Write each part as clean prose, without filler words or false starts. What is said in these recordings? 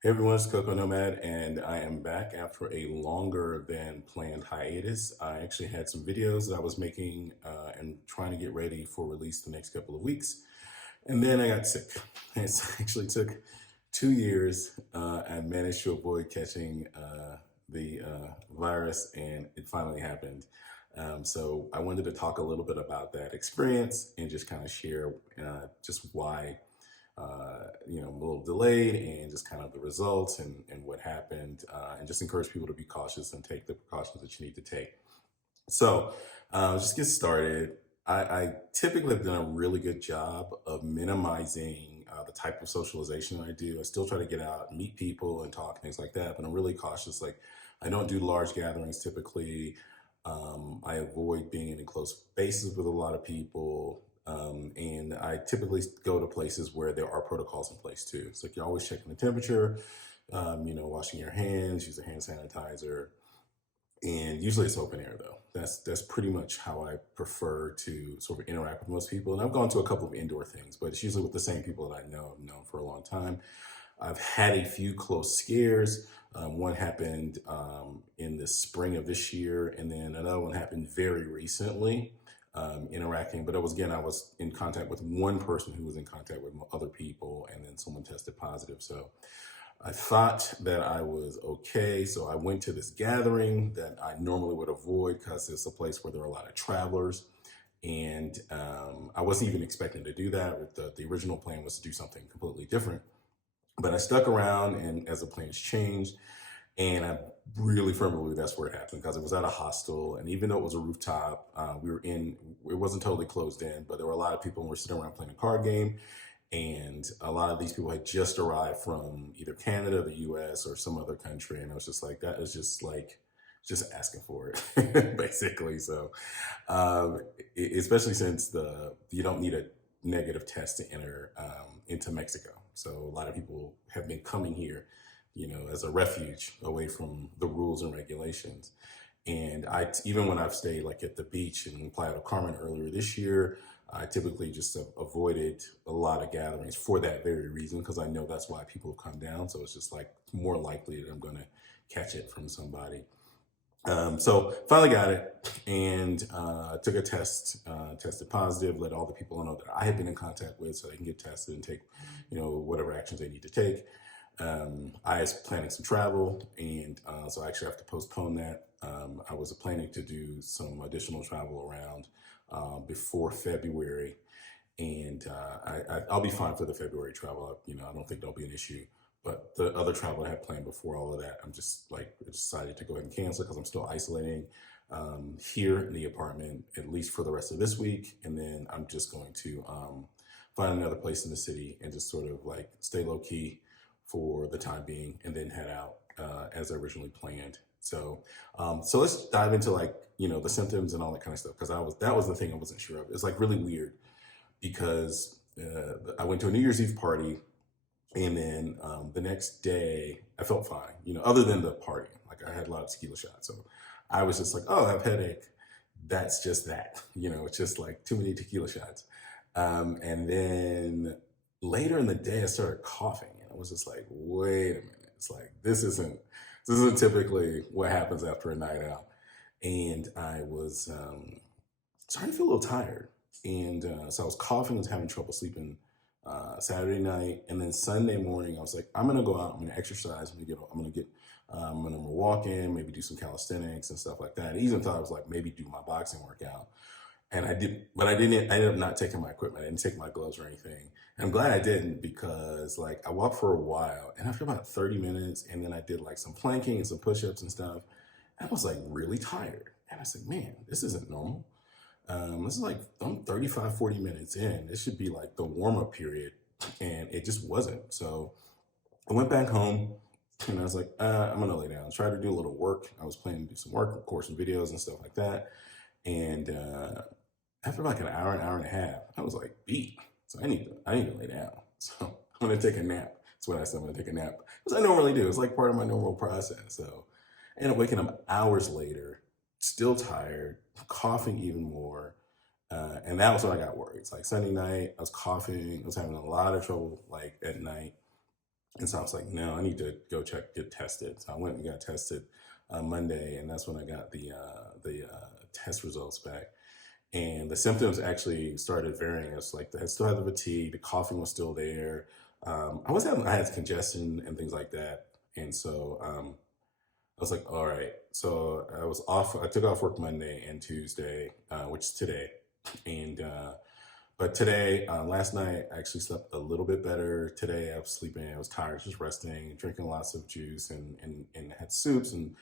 Hey everyone, it's Coco Nomad, and I am back after a longer than planned hiatus. I actually had some videos that I was making and trying to get ready for release the next couple of weeks. And then I got sick. It actually took 2 years. I managed to avoid catching the virus, and it finally happened. So I wanted to talk a little bit about that experience and just kind of share just why a little delayed and just kind of the results and what happened, and just encourage people to be cautious and take the precautions that you need to take. So, just get started. I typically have done a really good job of minimizing the type of socialization I do. I still try to get out, meet people, and talk things like that, but I'm really cautious. Like, I don't do large gatherings typically. I avoid being in close spaces with a lot of people. And I typically go to places where there are protocols in place too. So like you're always checking the temperature, washing your hands, use a hand sanitizer, and usually it's open air though. That's pretty much how I prefer to sort of interact with most people. And I've gone to a couple of indoor things, but it's usually with the same people that I've known for a long time. I've had a few close scares. One happened in the spring of this year, and then another one happened very recently. Interacting, but it was again, I was in contact with one person who was in contact with other people, and then someone tested positive. So I thought that I was okay. So I went to this gathering that I normally would avoid because it's a place where there are a lot of travelers. And I wasn't even expecting to do that. The original plan was to do something completely different. But I stuck around, and as the plans changed, and I really firmly believe that's where it happened because it was at a hostel. And even though it was a rooftop, it wasn't totally closed in, but there were a lot of people and we're sitting around playing a card game. And a lot of these people had just arrived from either Canada, the US, or some other country. And I was just like, that is just like, just asking for it, basically. So, um, especially since you don't need a negative test to enter into Mexico. So a lot of people have been coming here, as a refuge away from the rules and regulations. And even when I've stayed like at the beach in Playa del Carmen earlier this year, I typically just avoided a lot of gatherings for that very reason, because I know that's why people have come down. So it's just like more likely that I'm going to catch it from somebody. So finally got it, and took a test, tested positive, let all the people know that I had been in contact with so they can get tested and take, whatever actions they need to take. I was planning some travel, and so I actually have to postpone that. I was planning to do some additional travel around before February, and I'll be fine for the February travel. I don't think that'll be an issue. But the other travel I had planned before all of that, I'm just like decided to go ahead and cancel because I'm still isolating here in the apartment at least for the rest of this week, and then I'm just going to find another place in the city and just sort of like stay low key for the time being, and then head out as originally planned. So let's dive into like the symptoms and all that kind of stuff, because that was the thing I wasn't sure of. It's like really weird because I went to a New Year's Eve party, and then the next day I felt fine, other than the party. Like I had a lot of tequila shots. So I was just like, oh, I have a headache. That's just that, it's just like too many tequila shots. And then later in the day, I started coughing, and I was just like, wait a minute. It's like, this isn't typically what happens after a night out. And I was starting to feel a little tired. And so I was coughing, was having trouble sleeping Saturday night, and then Sunday morning, I was like, I'm gonna go out, I'm gonna exercise, I'm gonna walk in, maybe do some calisthenics and stuff like that. I even thought I was like, maybe do my boxing workout. And I did, but I didn't. I ended up not taking my equipment. I didn't take my gloves or anything. And I'm glad I didn't, because like I walked for a while, and after about 30 minutes, and then I did like some planking and some push-ups and stuff. I was like really tired, and I said, man, this isn't normal. This is like, I'm 35, 40 minutes in. This should be like the warm-up period. And it just wasn't. So I went back home, and I was like, I'm gonna lay down, try to do a little work. I was planning to do some work, record some videos and stuff like that. And after like an hour and a half, I was like beat. So I need to lay down. So I'm gonna take a nap. That's what I said. I'm gonna take a nap, because I normally do. It's like part of my normal process. So I ended up waking up hours later, still tired, coughing even more. And that was when I got worried. It's like Sunday night, I was coughing, I was having a lot of trouble like at night. And so I was like, no, I need to go get tested. So I went and got tested Monday, and that's when I got the test results back. And the symptoms actually started varying. It's like I still had the fatigue, the coughing was still there. I had congestion and things like that. And so I was like, all right. So I was off. I took off work Monday and Tuesday, which is today. And but today, last night, I actually slept a little bit better. Today, I was sleeping. I was tired, just resting, drinking lots of juice, and had soups. And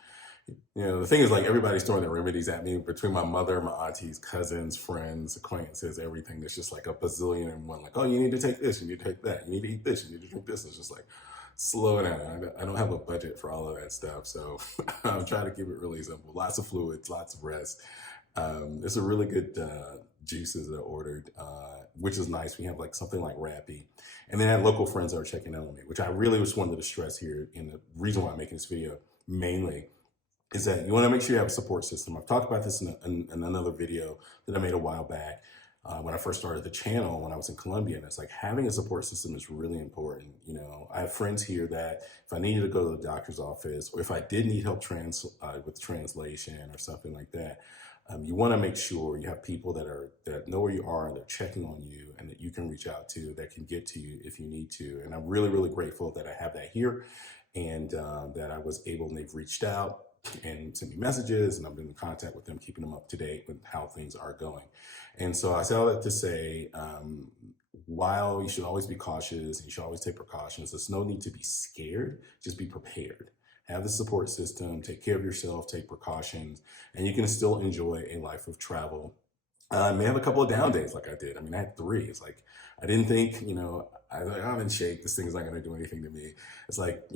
the thing is, like, everybody's throwing their remedies at me between my mother, my aunties, cousins, friends, acquaintances, everything. There's just like a bazillion and one. Like, oh, you need to take this, you need to take that, you need to eat this, you need to drink this. It's just like, slow down. I don't have a budget for all of that stuff, so I'm trying to keep it really simple. Lots of fluids, lots of rest. It's a really good juices that I ordered, which is nice. We have like something like Rappy. And then I had local friends that are checking in on me, which I really just wanted to stress here. And the reason why I'm making this video mainly is that you want to make sure you have a support system. I've talked about this in another video that I made a while back when I first started the channel when I was in Colombia. And it's like having a support system is really important. I have friends here that if I needed to go to the doctor's office or if I did need help with translation or something like that, you want to make sure you have people that know where you are and they're checking on you and that you can reach out to, that can get to you if you need to. And I'm really, really grateful that I have that here and that I was able, and they've reached out and sent me messages, and I've been in contact with them, keeping them up to date with how things are going. And so I say all that to say, while you should always be cautious and you should always take precautions, there's no need to be scared, just be prepared. Have the support system, take care of yourself, take precautions, and you can still enjoy a life of travel. I may have a couple of down days like I did. I mean, I had 3. It's like, I didn't think, I'm in shape. This thing's not going to do anything to me. It's like,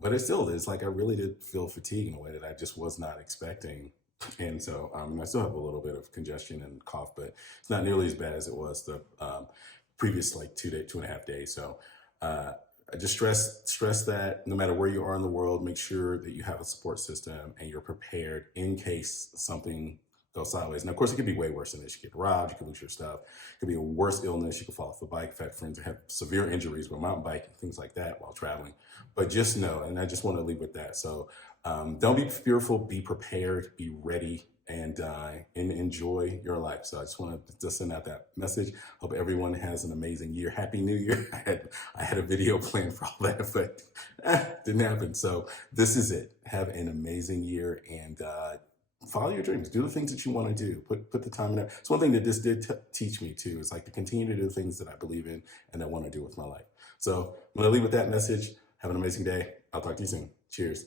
but it's like I really did feel fatigue in a way that I just was not expecting. And so I still have a little bit of congestion and cough, but it's not nearly as bad as it was the previous like 2.5 days. So I just stress that no matter where you are in the world, make sure that you have a support system and you're prepared in case something goes sideways. And of course, it could be way worse than this. You get robbed, you could lose your stuff. It could be a worse illness. You could fall off a bike. I've had friends that have severe injuries with mountain biking, things like that while traveling. But just know, and I just want to leave with that. So don't be fearful, be prepared, be ready, and enjoy your life. So I just want to send out that message. Hope everyone has an amazing year. Happy New Year. I had a video planned for all that, but didn't happen. So this is it. Have an amazing year and follow your dreams. Do the things that you want to do. Put the time in there. It's one thing that this did teach me too. Is like to continue to do things that I believe in and I want to do with my life. So I'm going to leave with that message. Have an amazing day. I'll talk to you soon. Cheers.